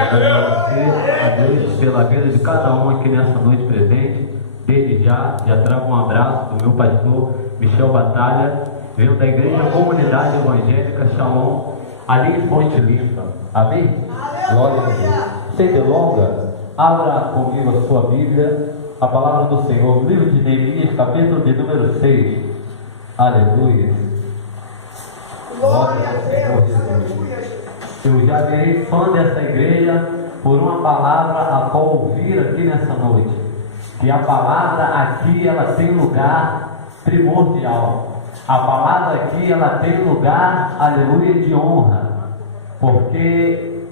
Agradecer a Deus pela vida de cada um aqui nessa noite presente. Desde já trago um abraço do meu pastor Michel Batalha, veio da Igreja Comunidade Evangélica Shalom, ali em Fonte Limpa. Amém? Glória a Deus. Sem delonga, abra comigo a sua Bíblia, a palavra do Senhor, livro de Neemias, capítulo de número 6. Aleluia. Glória a Deus. Eu já virei fã dessa igreja por uma palavra a qual ouvir aqui nessa noite. Que a palavra aqui ela tem lugar primordial. A palavra aqui ela tem lugar, aleluia, de honra. Porque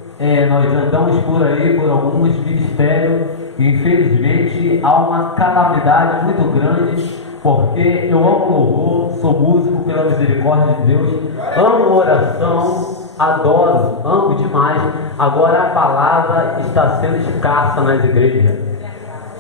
nós andamos por aí por alguns ministérios e infelizmente há uma calamidade muito grande. Porque eu amo louvor, sou músico pela misericórdia de Deus, amo oração, adoro, amo demais. Agora a palavra está sendo escassa nas igrejas.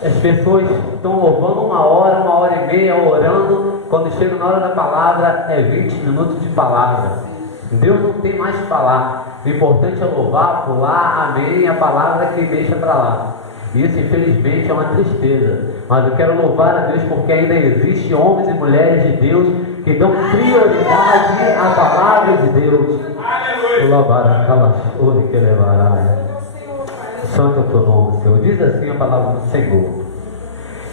As pessoas estão louvando 1 hora, 1 hora e meia, orando. Quando chega na hora da palavra, é 20 minutos de palavra. Deus não tem mais que falar. O importante é louvar, pular, amém, a palavra que deixa para lá. Isso infelizmente é uma tristeza. Mas eu quero louvar a Deus porque ainda existem homens e mulheres de Deus que dão prioridade à palavra de Deus. Santo é o teu nome, Senhor. Diz assim a palavra do Senhor.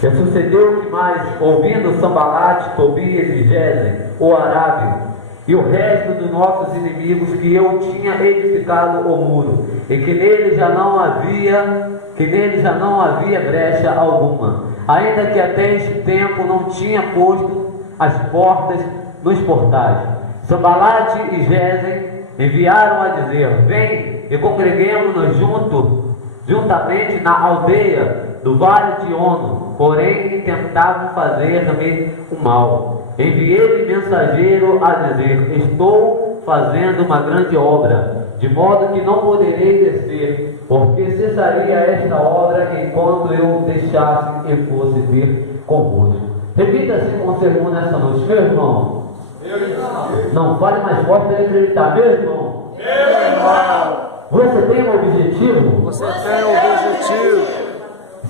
Já sucedeu que mais, ouvindo Sambalate, Tobias e Gesem, o Arábio, e o resto dos nossos inimigos, que eu tinha edificado o muro, e que nele já não havia brecha alguma, ainda que até este tempo não tinha posto as portas nos portais. Sambalate e Gesem enviaram a dizer: vem e congreguemos-nos juntamente na aldeia do vale de Ono. Porém tentavam fazer-me o mal. Enviei-lhe mensageiro a dizer: estou fazendo uma grande obra, de modo que não poderei descer, porque cessaria esta obra enquanto eu deixasse e fosse ter convosco. Repita-se com o sermão nessa noite, meu irmão. Não, fale mais forte para ele acreditar, meu irmão. Meu irmão. Você tem um objetivo? Você tem um objetivo.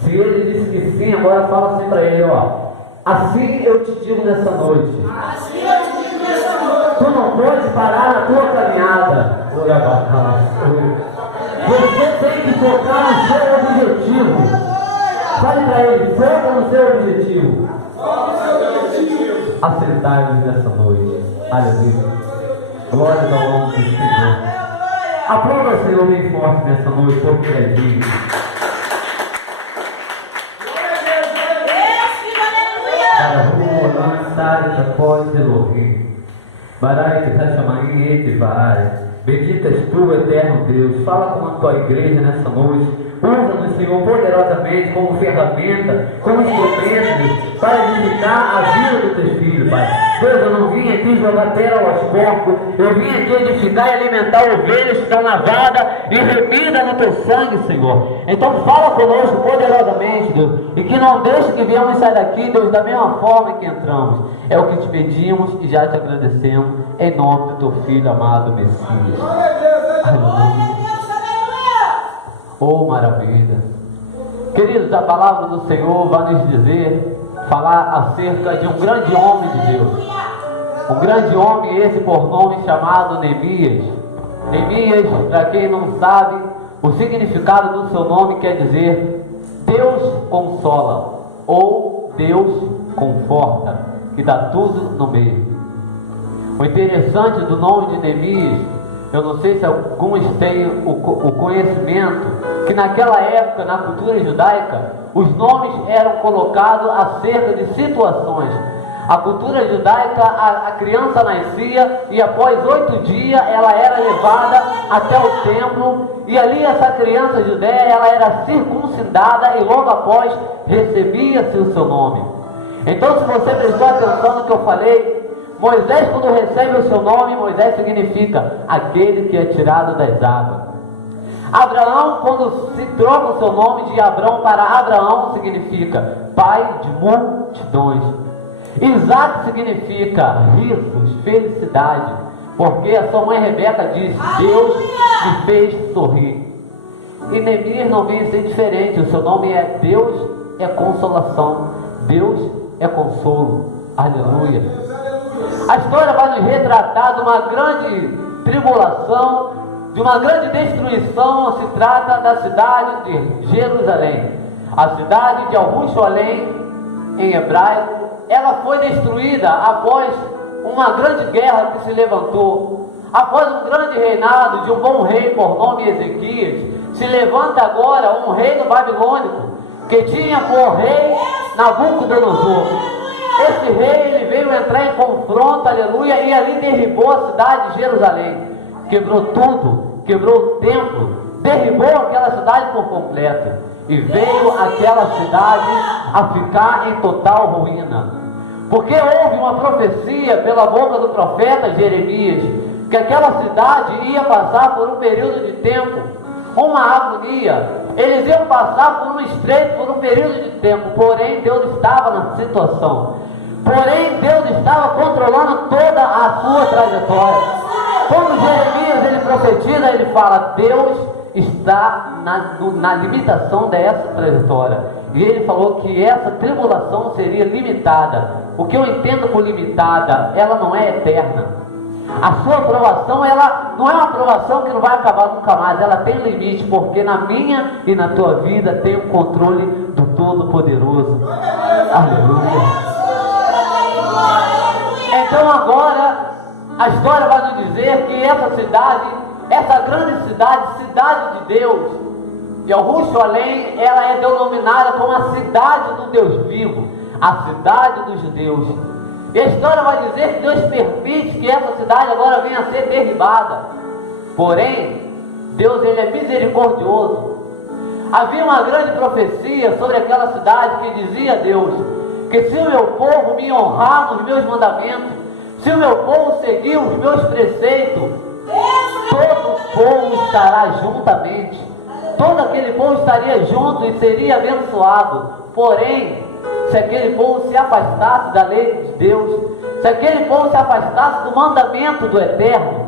Se ele disse que sim, agora fala assim para ele, ó. Assim eu te digo nessa noite. Assim eu te digo nessa noite. Tu não pode parar na tua caminhada. Você tem que focar no seu objetivo. Fale para ele, foca no seu objetivo. Acertai-vos nessa noite. Aleluia. Glória ao nome do Senhor. Aplauda o Senhor bem forte nessa noite, porque é digno. Benditas tu, eterno Deus. Fala com a tua igreja nessa noite. Usa-nos, Senhor, poderosamente como ferramenta, como instrumento para edificar a vida dos teus filhos, Pai. Deus, eu não vim aqui jogar terra aos porcos, eu vim aqui edificar e alimentar ovelhas que estão lavadas e remidas no teu sangue, Senhor. Então fala conosco poderosamente, Deus, e que não deixe que viemos sair daqui, Deus, da mesma forma que entramos. É o que te pedimos e já te agradecemos, em nome do teu Filho amado Messias. Aleluia. Oh, maravilha. Queridos, a palavra do Senhor vai nos dizer, falar acerca de um grande homem de Deus. Um grande homem esse por nome chamado Neemias. Neemias, para quem não sabe, o significado do seu nome quer dizer Deus consola, ou Deus conforta, que dá tudo no meio. O interessante do nome de Neemias, eu não sei se alguns têm o conhecimento, que naquela época, na cultura judaica, os nomes eram colocados acerca de situações. A cultura judaica, a criança nascia e após 8 dias ela era levada até o templo, e ali essa criança judeia ela era circuncidada e logo após recebia-se o seu nome. Então, se você prestou atenção no que eu falei, Moisés, quando recebe o seu nome, Moisés significa aquele que é tirado das águas. Abraão, quando se troca o seu nome de Abrão para Abraão, significa pai de multidões. Isaac significa risos, felicidade, porque a sua mãe Rebeca disse: Deus me fez sorrir. E Neemias não vinha ser diferente. O seu nome é Deus é Consolação. Deus é Consolo. Aleluia. A história vai nos retratar de uma grande tribulação, de uma grande destruição. Se trata da cidade de Jerusalém. A cidade de Jerusalém, em hebraico, ela foi destruída após uma grande guerra que se levantou. Após um grande reinado de um bom rei por nome Ezequias, se levanta agora um reino babilônico que tinha por rei Nabucodonosor. Esse rei, ele veio entrar em confronto, aleluia, e ali derribou a cidade de Jerusalém. Quebrou tudo, quebrou o templo, derribou aquela cidade por completo. E veio aquela cidade a ficar em total ruína. Porque houve uma profecia pela boca do profeta Jeremias, que aquela cidade ia passar por um período de tempo, uma agonia. Eles iam passar por um estreito, por um período de tempo. Porém, Deus estava na situação. Porém, Deus estava controlando toda a sua trajetória. Quando Jeremias ele profetiza, ele fala: Deus está na limitação dessa trajetória. E ele falou que essa tribulação seria limitada. O que eu entendo por limitada, ela não é eterna. A sua aprovação, ela não é uma aprovação que não vai acabar nunca mais. Ela tem limite, porque na minha e na tua vida tem o controle do Todo-Poderoso. Aleluia. Então agora a história vai nos dizer que essa cidade, essa grande cidade, cidade de Deus, Jerusalém, ela é denominada como a cidade do Deus vivo, a cidade dos judeus. E a história vai dizer que Deus permite que essa cidade agora venha a ser derribada. Porém, Deus ele é misericordioso. Havia uma grande profecia sobre aquela cidade que dizia a Deus que se o meu povo me honrar nos meus mandamentos, se o meu povo seguir os meus preceitos, todo o povo estará juntamente. Todo aquele povo estaria junto e seria abençoado. Porém, se aquele povo se afastasse da lei de Deus, se aquele povo se afastasse do mandamento do Eterno,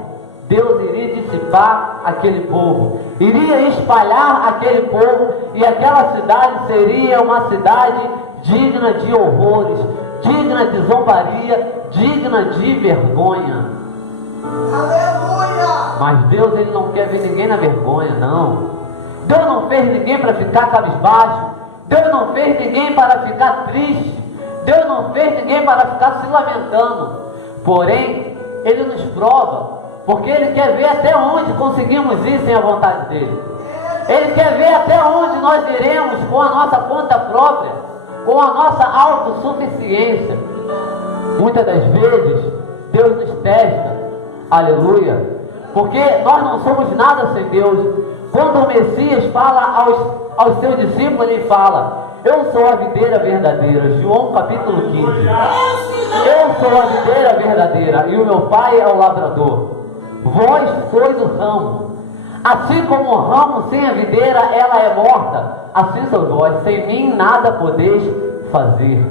Deus iria dissipar aquele povo, iria espalhar aquele povo, e aquela cidade seria uma cidade digna de horrores, digna de zombaria, digna de vergonha. Aleluia! Mas Deus ele não quer ver ninguém na vergonha, não. Deus não fez ninguém para ficar cabisbaixo. Deus não fez ninguém para ficar triste. Deus não fez ninguém para ficar se lamentando. Porém, Ele nos prova, porque Ele quer ver até onde conseguimos ir sem a vontade dEle. Ele quer ver até onde nós iremos com a nossa conta própria, com a nossa autossuficiência. Muitas das vezes, Deus nos testa, aleluia, porque nós não somos nada sem Deus. Quando o Messias fala aos seus discípulos, ele fala: eu sou a videira verdadeira. João capítulo 15. Eu sou a videira verdadeira e o meu pai é o lavrador. Vós sois o ramo. Assim como o ramo sem a videira ela é morta, assim sois vós. Sem mim nada podeis fazer.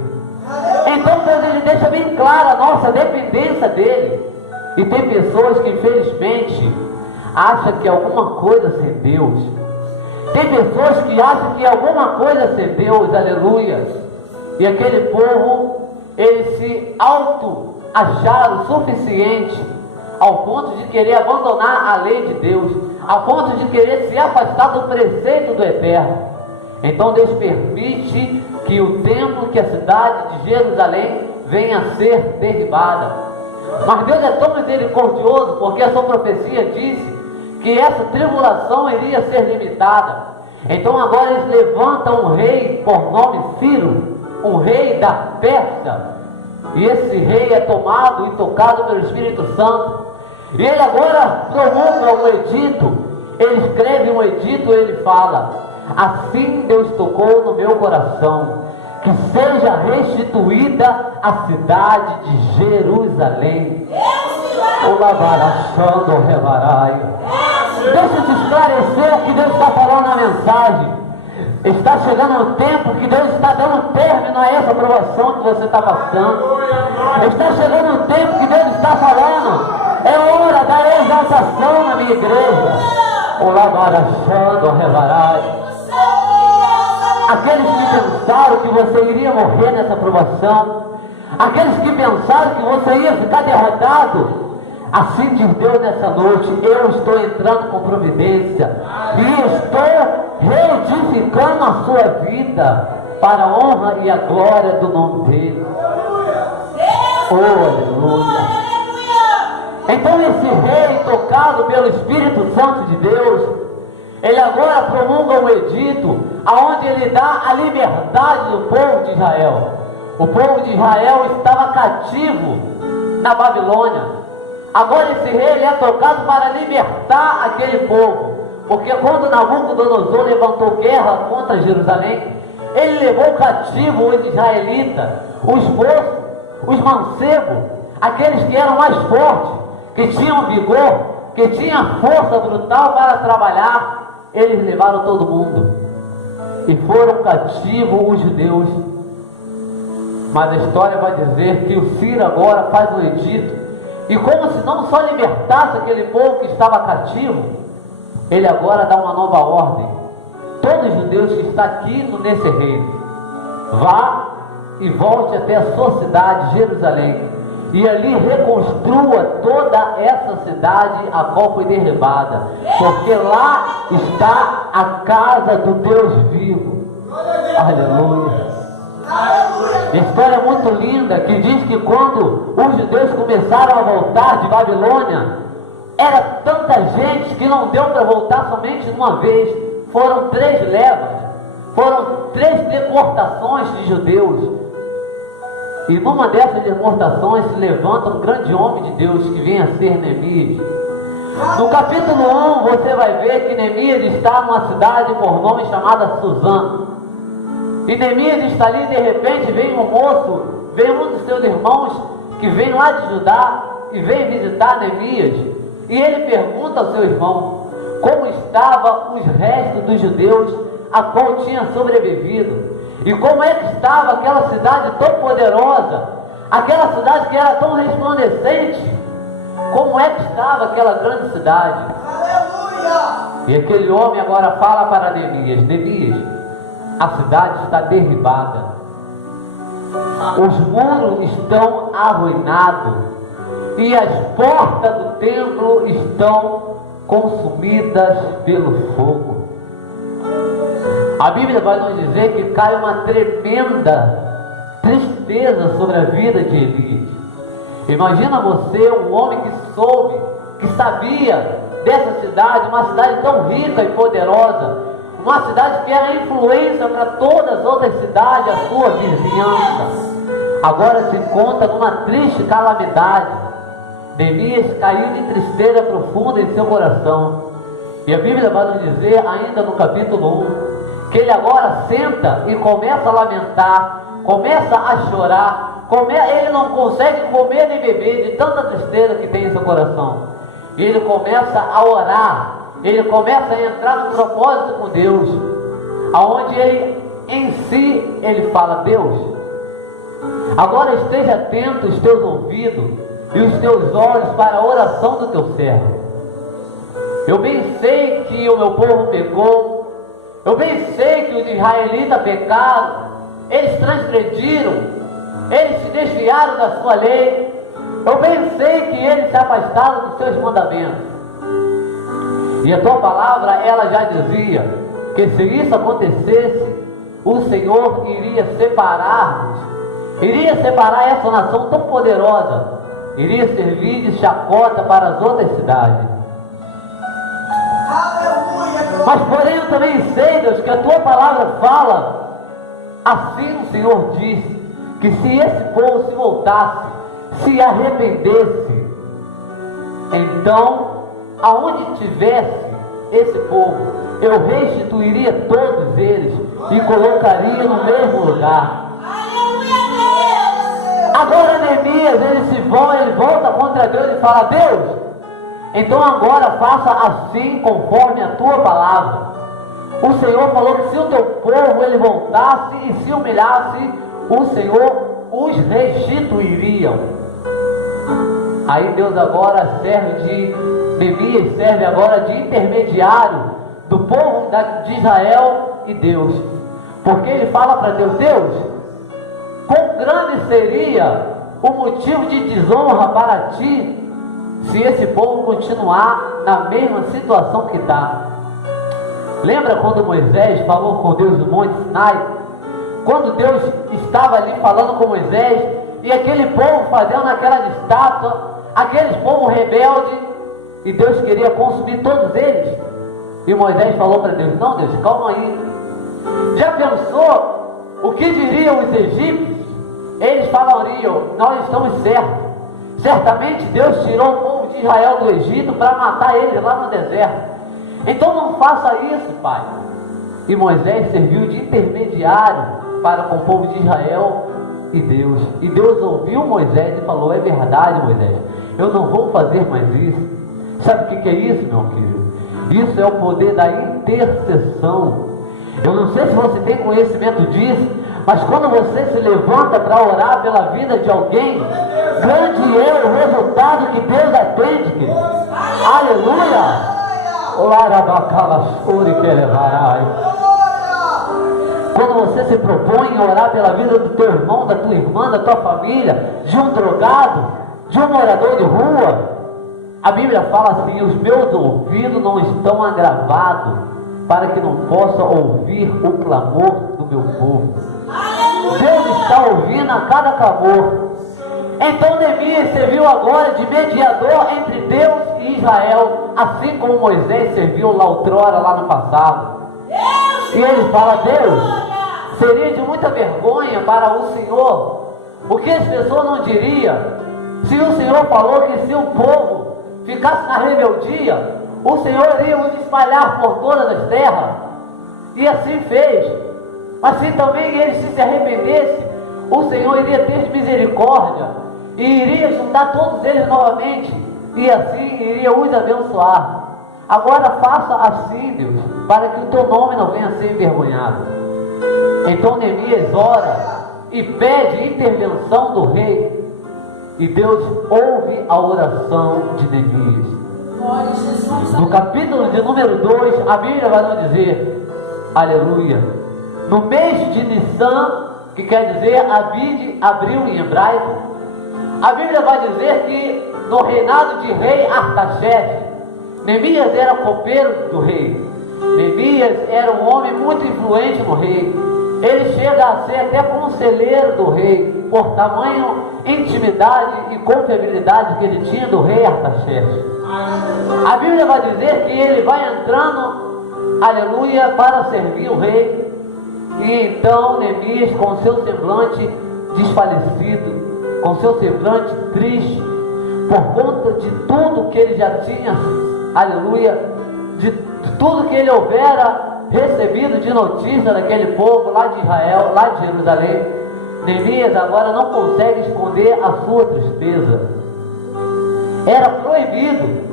Então Deus ele deixa bem clara a nossa dependência dele. E tem pessoas que infelizmente acham que alguma coisa sem Deus. Tem pessoas que acham que alguma coisa sem Deus, aleluia. E aquele povo, eles se auto-acharam suficiente ao ponto de querer abandonar a lei de Deus, ao ponto de querer se afastar do preceito do Eterno. Então Deus permite que o templo, que a cidade de Jerusalém venha a ser derribada. Mas Deus é tão misericordioso, porque a sua profecia disse que essa tribulação iria ser limitada. Então agora eles levantam um rei por nome Ciro, um rei da Pérsia, e esse rei é tomado e tocado pelo Espírito Santo, e ele agora promulga um edito, ele escreve um edito, ele fala: assim Deus tocou no meu coração, que seja restituída a cidade de Jerusalém. O lavarachando o revarai. Deixa eu te esclarecer o que Deus está falando na mensagem. Está chegando o tempo que Deus está dando término a essa provação que você está passando. Está chegando o tempo que Deus está falando: é hora da exaltação na minha igreja. O labarachando, revarai. Aqueles que pensaram que você iria morrer nessa provação, aqueles que pensaram que você ia ficar derrotado, assim diz Deus nessa noite: eu estou entrando com providência e estou reedificando a sua vida para a honra e a glória do nome dele. Oh, aleluia! Então esse rei, tocado pelo Espírito Santo de Deus, ele agora promulga um edito, aonde ele dá a liberdade do povo de Israel. O povo de Israel estava cativo na Babilônia. Agora esse rei, ele é tocado para libertar aquele povo, porque quando Nabucodonosor levantou guerra contra Jerusalém, ele levou cativo os israelitas, os moços, os mancebos, aqueles que eram mais fortes, que tinham vigor, que tinham força brutal para trabalhar. Eles levaram todo mundo e foram cativos os judeus. Mas a história vai dizer que o Ciro agora faz um edito, e como se não só libertasse aquele povo que estava cativo, ele agora dá uma nova ordem: todos os judeus que estão aqui nesse reino, vá e volte até a sua cidade, Jerusalém, e ali reconstrua toda essa cidade a qual foi derribada, porque lá está a casa do Deus vivo. Aleluia! A história é muito linda, que diz que quando os judeus começaram a voltar de Babilônia, era tanta gente que não deu para voltar somente uma vez. Foram 3 levas, foram 3 deportações de judeus. E numa dessas deportações se levanta um grande homem de Deus que vem a ser Neemias. No capítulo 1 você vai ver que Neemias está numa cidade por nome chamada Suzã. E Neemias está ali, de repente vem um moço, vem um dos seus irmãos que vem lá de Judá e vem visitar Neemias. E ele pergunta ao seu irmão como estavam os restos dos judeus a qual tinha sobrevivido. E como é que estava aquela cidade tão poderosa, aquela cidade que era tão resplandecente, como é que estava aquela grande cidade. Aleluia! E aquele homem agora fala para Neemias: Neemias, a cidade está derribada, os muros estão arruinados e as portas do templo estão consumidas pelo fogo. A Bíblia vai nos dizer que cai uma tremenda tristeza sobre a vida de Elias. Imagina você, um homem que soube, que sabia dessa cidade, uma cidade tão rica e poderosa, uma cidade que era influência para todas as outras cidades, a sua vizinhança, agora se encontra numa triste calamidade. Neemias caiu de tristeza profunda em seu coração. E a Bíblia vai nos dizer, ainda no capítulo 1, que ele agora senta e começa a lamentar, começa a chorar, ele não consegue comer nem beber de tanta tristeza que tem em seu coração. E ele começa a orar, ele começa a entrar no propósito com Deus, aonde ele em si, ele fala: Deus, agora esteja atento os teus ouvidos e os teus olhos para a oração do teu servo. Eu bem sei que o meu povo pecou, eu bem sei que os israelitas pecaram, eles transgrediram, eles se desviaram da sua lei, eu bem sei que eles se afastaram dos seus mandamentos. E a tua palavra, ela já dizia que se isso acontecesse, o Senhor iria separar essa nação tão poderosa, iria servir de chacota para as outras cidades. Mas porém eu também sei, Deus, que a tua palavra fala, assim o Senhor diz, que se esse povo se voltasse, se arrependesse, então aonde tivesse esse povo, eu restituiria todos eles e colocaria no mesmo lugar. Agora Neemias, ele volta contra Deus e fala: Deus, então agora faça assim conforme a tua palavra. O Senhor falou que se o teu povo ele voltasse e se humilhasse, o Senhor os restituiria. Aí Deus agora Neemias serve agora de intermediário do povo de Israel e Deus. Porque ele fala para Deus: Deus, quão grande seria o motivo de desonra para ti se esse povo continuar na mesma situação que está. Lembra quando Moisés falou com Deus no Monte Sinai? Quando Deus estava ali falando com Moisés, e aquele povo fazendo aquela estátua, aqueles povos rebeldes, e Deus queria consumir todos eles. E Moisés falou para Deus: não, Deus, calma aí. Já pensou o que diriam os egípcios? Eles falariam: nós estamos certos. Certamente Deus tirou o povo de Israel do Egito para matar eles lá no deserto. Então não faça isso, Pai. E Moisés serviu de intermediário para com o povo de Israel e Deus. E Deus ouviu Moisés e falou: é verdade, Moisés, eu não vou fazer mais isso. Sabe o que é isso, meu querido? Isso é o poder da intercessão. Eu não sei se você tem conhecimento disso, mas quando você se levanta para orar pela vida de alguém, grande é o resultado que Deus atende, querido. Aleluia! Quando você se propõe em orar pela vida do teu irmão, da tua irmã, da tua família, de um drogado, de um morador de rua, a Bíblia fala assim: os meus ouvidos não estão agravados para que não possa ouvir o clamor do meu povo. Deus está ouvindo a cada clamor. Então Neemias serviu agora de mediador entre Deus e Israel, assim como Moisés serviu lá outrora, lá no passado. E ele fala: Deus, seria de muita vergonha para o Senhor. O que as pessoas não diriam se o Senhor falou que se o povo ficasse na rebeldia, o Senhor iria os espalhar por todas as terras? E assim fez. Mas se também eles se arrependessem, o Senhor iria ter misericórdia e iria juntar todos eles novamente, e assim iria os abençoar. Agora faça assim, Deus, para que o teu nome não venha a ser envergonhado. Então Neemias ora e pede intervenção do rei, e Deus ouve a oração de Neemias. No capítulo de número 2, a Bíblia vai nos dizer, aleluia, no mês de Nissan, que quer dizer Abide, abril em hebraico, a Bíblia vai dizer que no reinado de rei Artaxerxes, Neemias era copeiro do rei. Neemias era um homem muito influente no rei. Ele chega a ser até conselheiro do rei, por tamanho intimidade e confiabilidade que ele tinha do rei Artaxerxes. A Bíblia vai dizer que ele vai entrando, aleluia, para servir o rei. E então Neemias, com seu semblante desfalecido, com seu semblante triste, por conta de tudo que ele já tinha, aleluia, de tudo que ele houvera recebido de notícia daquele povo lá de Israel, lá de Jerusalém, Neemias agora não consegue esconder a sua tristeza. Era proibido.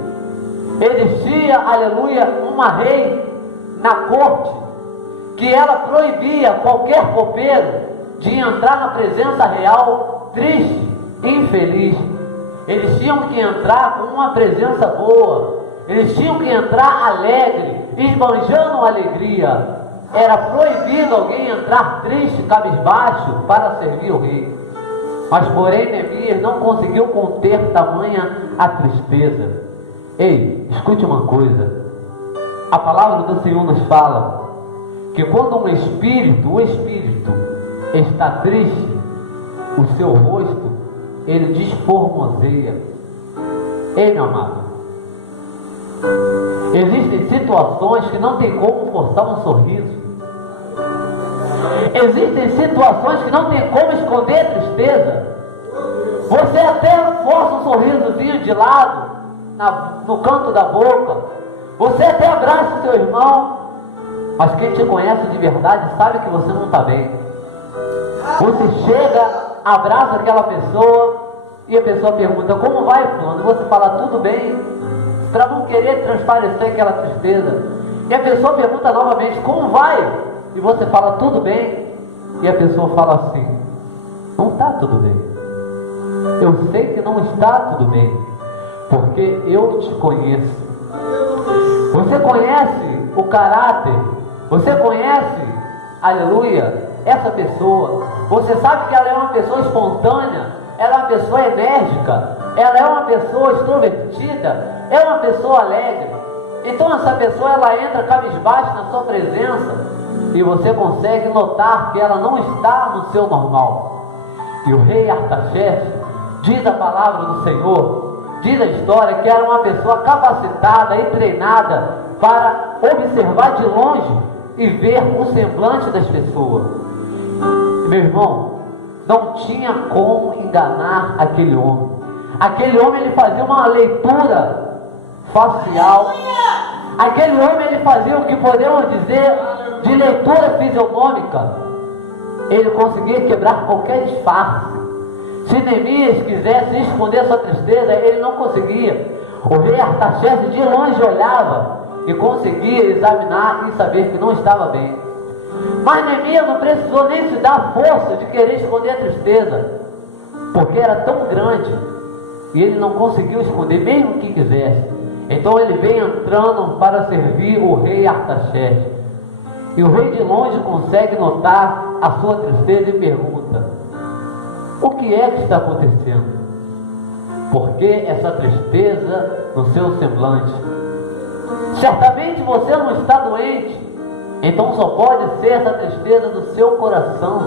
Existia, aleluia, uma lei na corte que ela proibia qualquer copeiro de entrar na presença real triste, infeliz. Eles tinham que entrar com uma presença boa. Eles tinham que entrar alegre, esbanjando alegria. Era proibido alguém entrar triste, cabisbaixo, para servir o rei. Mas porém Neemias não conseguiu conter tamanha a tristeza. Ei, escute uma coisa. A palavra do Senhor nos fala que quando o espírito está triste, o seu rosto, ele desformoseia. Ei, meu amado, existem situações que não tem como forçar um sorriso. Existem situações que não tem como esconder a tristeza. Você até força um sorrisozinho de lado, no canto da boca. Você até abraça o seu irmão, mas quem te conhece de verdade sabe que você não está bem. Você chega, abraça aquela pessoa, e a pessoa pergunta: como vai, fulano? E você fala: tudo bem, para não querer transparecer aquela tristeza. E a pessoa pergunta novamente: como vai? E você fala: tudo bem. E a pessoa fala assim: não está tudo bem. Eu sei que não está tudo bem, porque eu te conheço. Você conhece o caráter, você conhece, aleluia, essa pessoa. Você sabe que ela é uma pessoa espontânea, ela é uma pessoa enérgica, ela é uma pessoa extrovertida, é uma pessoa alegre. Então essa pessoa, ela entra cabisbaixo na sua presença e você consegue notar que ela não está no seu normal. E o rei Artaxerxes diz a palavra do Senhor, diz a história que era uma pessoa capacitada e treinada para observar de longe e ver o semblante das pessoas. Meu irmão, não tinha como enganar aquele homem. Aquele homem, ele fazia uma leitura facial. Aquele homem, ele fazia o que podemos dizer de leitura fisionômica. Ele conseguia quebrar qualquer disfarce. Se Neemias quisesse esconder sua tristeza, ele não conseguia. O rei Artaxerxes de longe olhava e conseguia examinar e saber que não estava bem. Mas Neemias não precisou nem se dar força de querer esconder a tristeza, porque era tão grande e ele não conseguiu esconder, mesmo que quisesse. Então ele vem entrando para servir o rei Artaxerxes. E o rei de longe consegue notar a sua tristeza e pergunta: o que é que está acontecendo? Por que essa tristeza no seu semblante? Certamente você não está doente, então só pode ser essa tristeza do seu coração.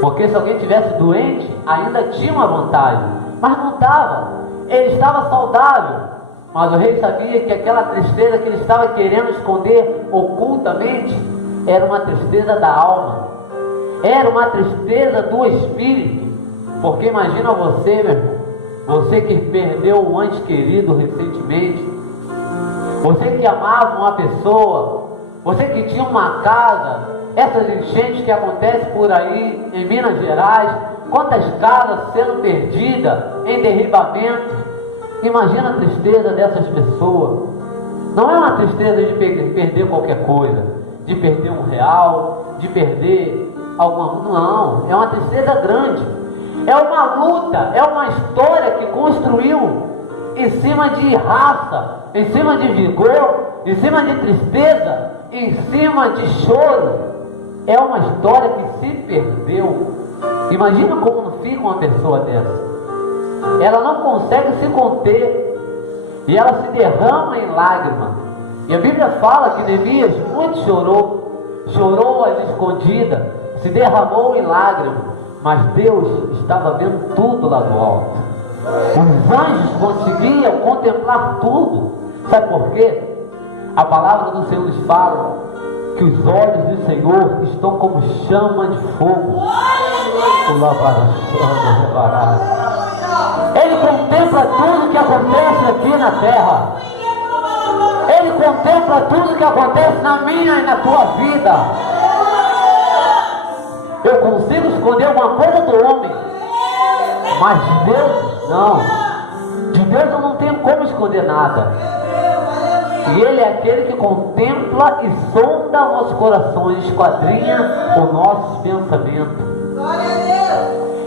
Porque se alguém tivesse doente, ainda tinha uma vantagem, mas não estava. Ele estava saudável, mas o rei sabia que aquela tristeza que ele estava querendo esconder ocultamente era uma tristeza da alma, era uma tristeza do espírito. Porque imagina você, meu irmão, você que perdeu um ente querido recentemente, você que amava uma pessoa, você que tinha uma casa, essas enchentes que acontecem por aí em Minas Gerais, quantas casas sendo perdidas em derribamento. Imagina a tristeza dessas pessoas. Não é uma tristeza de perder qualquer coisa, de perder R$1, de perder alguma... Não, é uma tristeza grande. É uma luta, é uma história que construiu em cima de raça, em cima de vigor, em cima de tristeza, em cima de choro. É uma história que se perdeu. Imagina como não fica uma pessoa dessa. Ela não consegue se conter e ela se derrama em lágrimas. E a Bíblia fala que Neemias muito chorou às escondidas, se derramou em lágrimas, mas Deus estava vendo tudo lá do alto. Os anjos conseguiam contemplar tudo. Sabe por quê? A palavra do Senhor nos fala que os olhos do Senhor estão como chama de fogo. Ele contempla tudo que acontece aqui na terra. Ele contempla tudo que acontece na minha e na tua vida. Eu consigo esconder alguma coisa do homem, mas de Deus, não. De Deus eu não tenho como esconder nada. E Ele é aquele que contempla e sonda os nossos corações, esquadrinha os nossos pensamentos.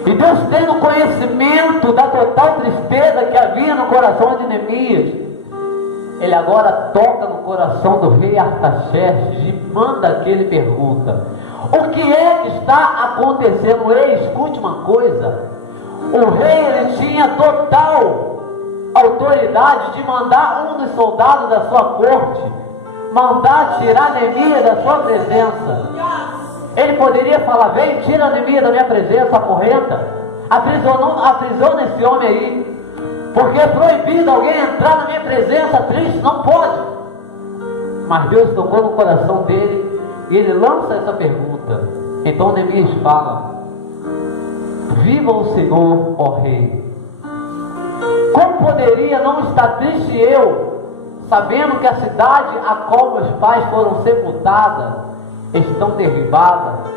E Deus, tendo conhecimento da total tristeza que havia no coração de Neemias, Ele agora toca no coração do rei Artaxerxes e manda que ele pergunta: o que é que está acontecendo? Ei, escute uma coisa. O rei, ele tinha total autoridade de mandar um dos soldados da sua corte mandar tirar Neemias da sua presença. Ele poderia falar: vem, tira Neemias da minha presença, acorrenta, aprisiona esse homem aí, porque é proibido alguém entrar na minha presença triste, não pode. Mas Deus tocou no coração dele e ele lança essa pergunta. Então Neemias fala: viva o Senhor, ó rei. Como poderia não estar triste eu, sabendo que a cidade a qual meus pais foram sepultados estão derribadas,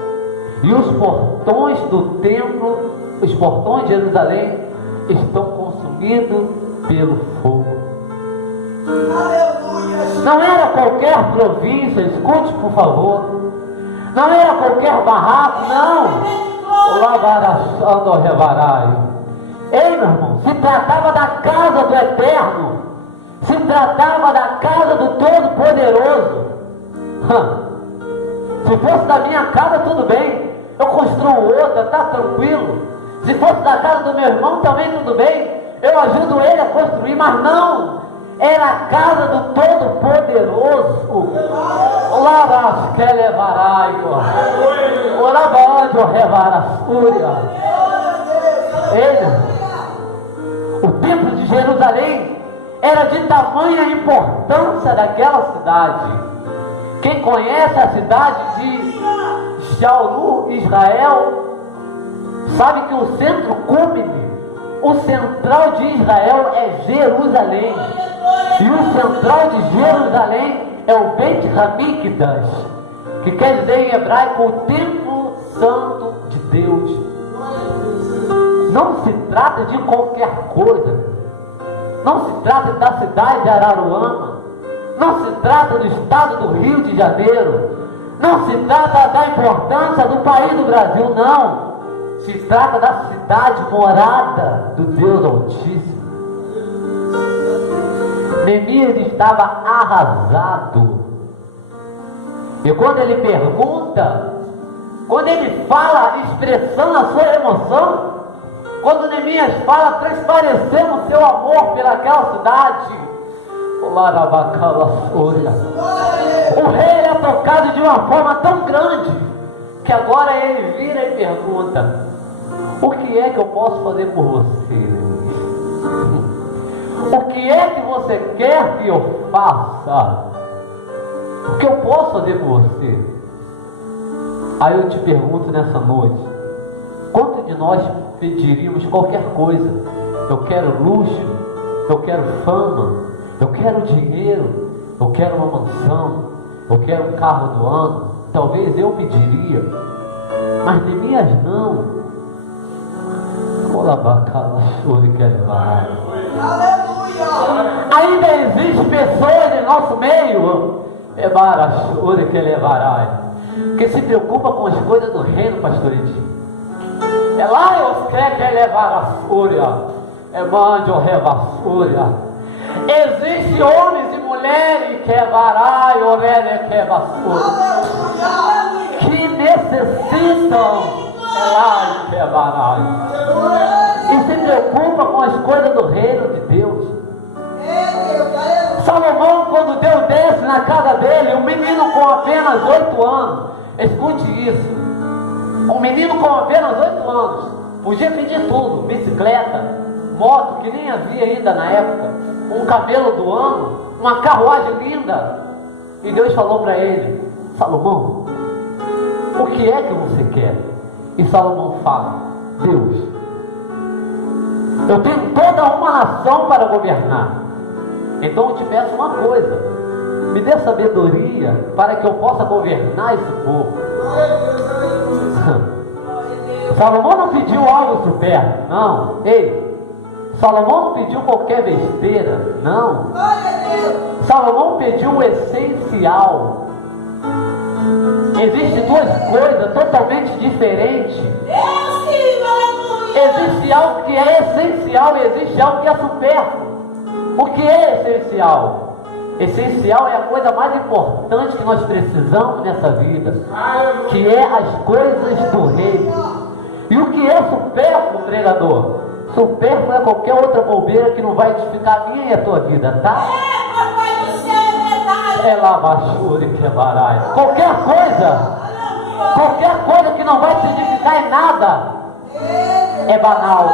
e os portões do templo, os portões de Jerusalém, estão consumidos pelo fogo? Não era qualquer província, escute por favor, não era qualquer barraco, não. O lavaraçando revarai. Ei, meu irmão, se tratava da casa do Eterno, se tratava da casa do Todo-Poderoso. Se fosse da minha casa, tudo bem, eu construo outra, tá tranquilo. Se fosse da casa do meu irmão, também tudo bem, eu ajudo ele a construir, mas não, era a casa do Todo-Poderoso. Olavas que levarai, olavas revaras fúria. Ele, o templo de Jerusalém era de tamanha importância daquela cidade. Quem conhece a cidade de Shaulu, Israel, sabe que o centro cúmene, o central de Israel é Jerusalém. E o central de Jerusalém é o Beit Hamikdash, que quer dizer em hebraico o templo santo de Deus. Não se trata de qualquer coisa. Não se trata da cidade de Araruama. Não se trata do estado do Rio de Janeiro. Não se trata da importância do país do Brasil, não. Se trata da cidade morada do Deus Altíssimo. Neemias estava arrasado. E quando ele pergunta, quando ele fala expressando a sua emoção, quando Neemias fala transparecendo o seu amor pelaquela cidade, o rei é tocado de uma forma tão grande que agora ele vira e pergunta: o que é que eu posso fazer por você? O que é que você quer que eu faça? O que eu posso fazer por você? Aí eu te pergunto nessa noite: quanto de nós pediríamos qualquer coisa? Eu quero luxo, eu quero fama, eu quero dinheiro, eu quero uma mansão, eu quero um carro do ano. Talvez eu pediria, mas Neemias não. Ainda existem pessoas em nosso meio que se preocupam com as coisas do reino, pastor Edinho. É lá eu quero que levar a fúria, é mande o revassúria. Existem homens e mulheres que varai, orelha que vassúria, que necessitam que varai e se preocupa com as coisas do reino de Deus. Salomão, quando Deus desce na casa dele, um menino com apenas 8 anos, escute isso, um menino com apenas 8 anos, podia pedir tudo, bicicleta, moto, que nem havia ainda na época, um camelo do ano, uma carruagem linda, e Deus falou para ele: Salomão, o que é que você quer? E Salomão fala: Deus, eu tenho toda uma nação para governar, então eu te peço uma coisa: me dê sabedoria para que eu possa governar esse povo. Salomão não pediu algo supérfluo, não. Ei, Salomão não pediu qualquer besteira, não. Salomão pediu o essencial. Existem duas coisas totalmente diferentes. Existe algo que é essencial e existe algo que é supérfluo. O que é essencial? Essencial é a coisa mais importante que nós precisamos nessa vida, que é as coisas do reino. E o que é supérfluo, pregador? Supérfluo é qualquer outra bobeira que não vai edificar a minha e a tua vida, tá? É lavachura e quebarai. Qualquer coisa que não vai se edificar em nada é banal,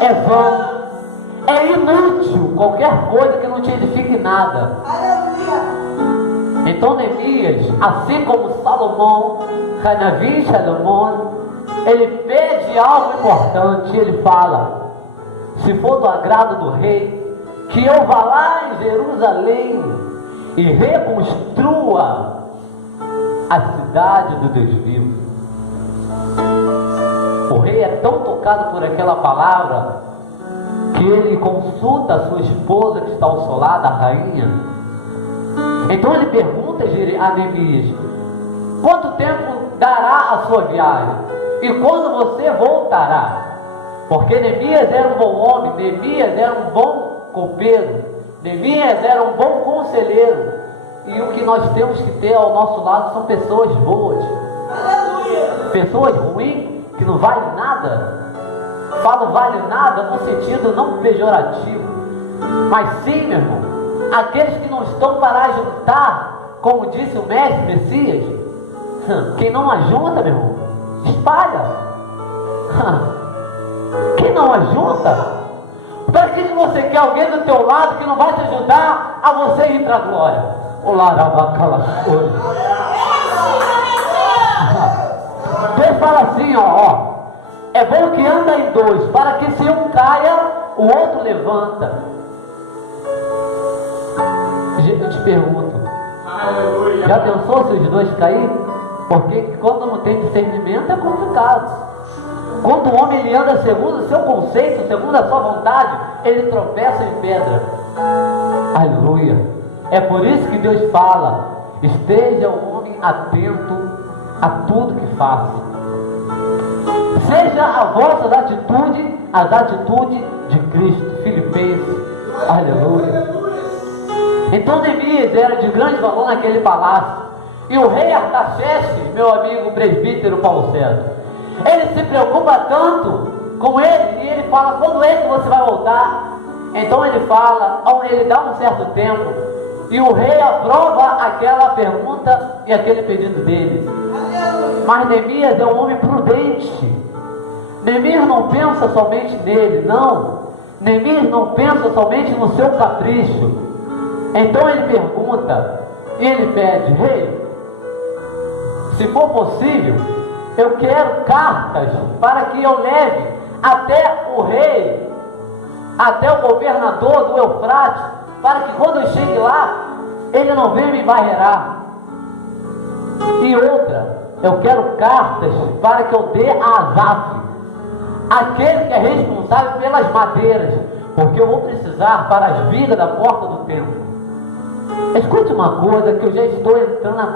é vão, é inútil. Qualquer coisa que não te edifique em nada. Então Neemias, assim como Salomão, Hanavi Salomão, ele pede algo importante. Ele fala: se for do agrado do rei, que eu vá lá em Jerusalém e reconstrua a cidade do Deus vivo. O rei é tão tocado por aquela palavra que ele consulta a sua esposa que está ao seu lado, a rainha. Então ele pergunta a Neemias: quanto tempo dará a sua viagem? E quando você voltará? Porque Neemias era um bom homem, Neemias era um bom copeiro, Neemias era um bom conselheiro. E o que nós temos que ter ao nosso lado são pessoas boas. Pessoas ruins que não valem nada. Falo vale nada no sentido não pejorativo, mas sim, meu irmão, aqueles que não estão para ajuntar, como disse o mestre Messias. Quem não ajunta, meu irmão, espalha. Quem não ajunta, para que você quer alguém do teu lado que não vai te ajudar a você ir para a glória? Olá, Rabacalações. Deus fala assim, ó, é bom que anda em dois, para que se um caia, o outro levanta. Eu te pergunto, já pensou se os dois caírem? Porque quando não tem discernimento é complicado. Quando o homem ele anda segundo o seu conceito, segundo a sua vontade, ele tropeça em pedra. Aleluia. É por isso que Deus fala: esteja o homem atento a tudo que faça. Seja a vossa atitude as atitudes de Cristo. Filipenses. Aleluia. Então Neemias era de grande valor naquele palácio. E o rei Artaxerxes, meu amigo presbítero Paulo César, ele se preocupa tanto com ele, e ele fala: quando é que você vai voltar? Então ele fala, ele dá um certo tempo, e o rei aprova aquela pergunta e aquele pedido dele. Mas Neemias é um homem prudente. Neemias não pensa somente nele, não. Neemias não pensa somente no seu capricho. Então ele pergunta, e ele pede: rei, se for possível, eu quero cartas para que eu leve até o rei, até o governador do Eufrates, para que quando eu chegue lá, ele não venha me barrerar. E outra, eu quero cartas para que eu dê a Asaf, aquele que é responsável pelas madeiras, porque eu vou precisar para as vigas da porta do templo. Escute uma coisa que eu já estou entrando agora.